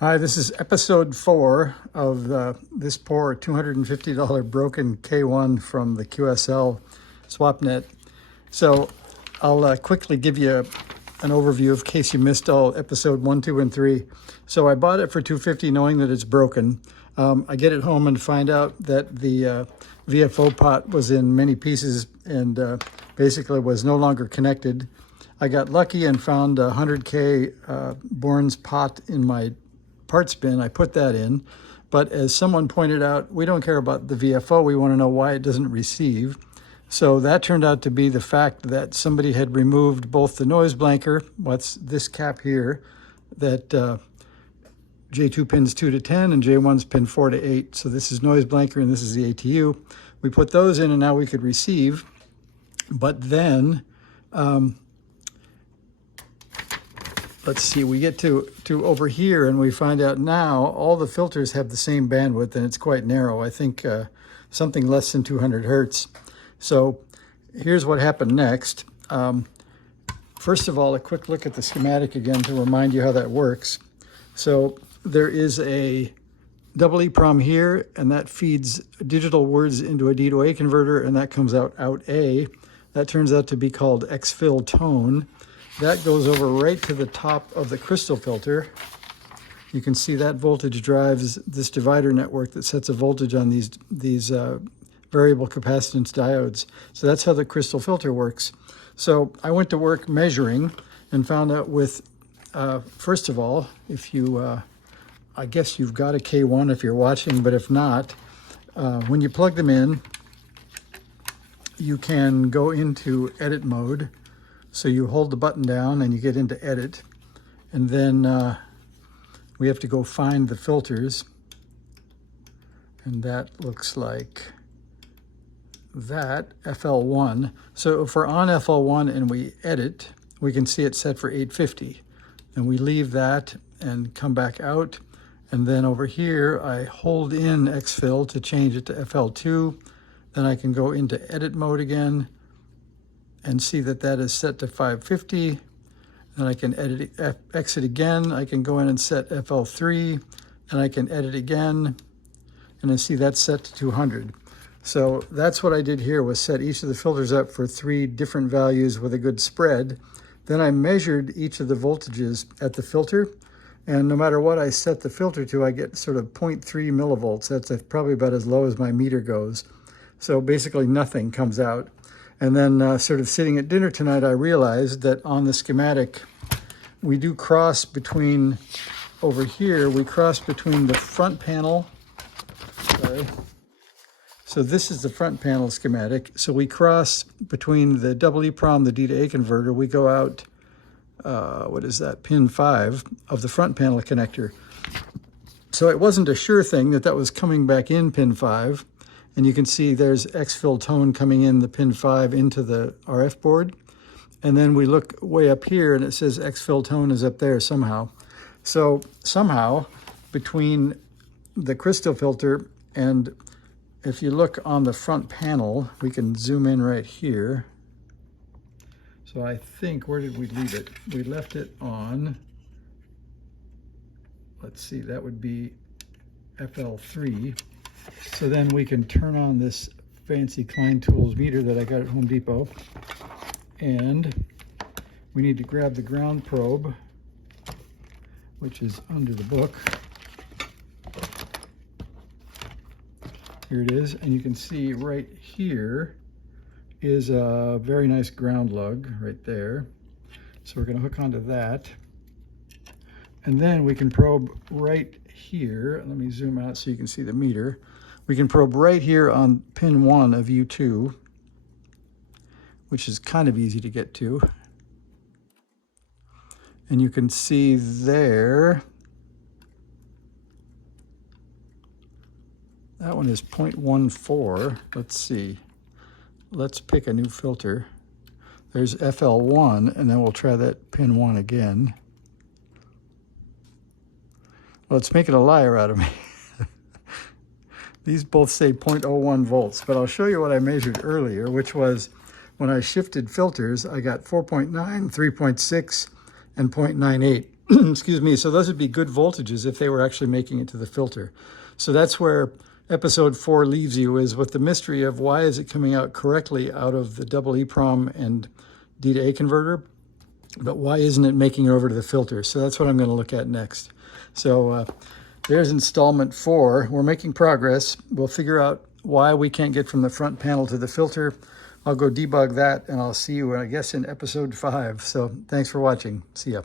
Hi, this is episode 4 of this poor $250 broken K1 from the QSL SwapNet. So I'll quickly give you an overview in case you missed all episode 1, 2, and 3. So I bought it for $250 knowing that it's broken. I get it home and find out that the VFO pot was in many pieces and basically was no longer connected. I got lucky and found a 100K Bourne's pot in my parts bin. I put that in, but as someone pointed out, we don't care about the VFO. We want to know why it doesn't receive. So that turned out to be the fact that somebody had removed both the noise blanker, what's this cap here, that J2 pins 2 to 10 and J1's pin 4 to 8. So this is noise blanker and this is the ATU. We put those in and now we could receive. But then let's see, we get to over here and we find out now all the filters have the same bandwidth and it's quite narrow. I think something less than 200 hertz. So here's what happened next. First of all, a quick look at the schematic again to remind you how that works. So there is a double EEPROM here, and that feeds digital words into a D to A converter, and that comes out A. That turns out to be called exfil tone. That goes over right to the top of the crystal filter. You can see that voltage drives this divider network that sets a voltage on these variable capacitance diodes. So that's how the crystal filter works. So I went to work measuring and found out with, first of all, if you, I guess you've got a K1 if you're watching, but if not, when you plug them in, you can go into edit mode. So you hold the button down and you get into edit, and then we have to go find the filters, and that looks like that, FL1. So if we're on FL1 and we edit, we can see it set for 850. And we leave that and come back out, and then over here I hold in exfil to change it to FL2. Then I can go into edit mode again and see that that is set to 550. Then I can exit again. I can go in and set FL3, and I can edit again, and I see that's set to 200. So that's what I did here, was set each of the filters up for 3 different values with a good spread. Then I measured each of the voltages at the filter, and no matter what I set the filter to, I get sort of 0.3 millivolts. That's probably about as low as my meter goes. So basically nothing comes out. And then sort of sitting at dinner tonight, I realized that on the schematic, we do cross between, over here, we cross between the front panel. Sorry. So this is the front panel schematic. So we cross between the double EEPROM, the D to A converter. We go out, what is that, pin 5 of the front panel connector. So it wasn't a sure thing that that was coming back in pin 5. And you can see there's exfil tone coming in the pin 5 into the RF board. And then we look way up here and it says exfil tone is up there somehow. So somehow between the crystal filter and, if you look on the front panel, we can zoom in right here. So I think, where did we leave it? We left it on, let's see, that would be FL3. So then we can turn on this fancy Klein Tools meter that I got at Home Depot. And we need to grab the ground probe, which is under the book. Here it is, and you can see right here is a very nice ground lug right there. So we're going to hook onto that. And then we can probe right here. Let me zoom out so you can see the meter. We can probe right here on pin 1 of U2, which is kind of easy to get to. And you can see there, that one is 0.14. Let's see. Let's pick a new filter. There's FL1, and then we'll try that pin 1 again. Well, it's making a liar out of me. These both say 0.01 volts, but I'll show you what I measured earlier, which was when I shifted filters, I got 4.9, 3.6, and 0.98. Excuse me. So those would be good voltages if they were actually making it to the filter. So that's where episode 4 leaves you, is with the mystery of why is it coming out correctly out of the double EEPROM and D to A converter, but why isn't it making it over to the filter? So that's what I'm going to look at next. So there's installment 4. We're making progress. We'll figure out why we can't get from the front panel to the filter. I'll go debug that, and I'll see you, I guess, in episode 5. So thanks for watching. See ya.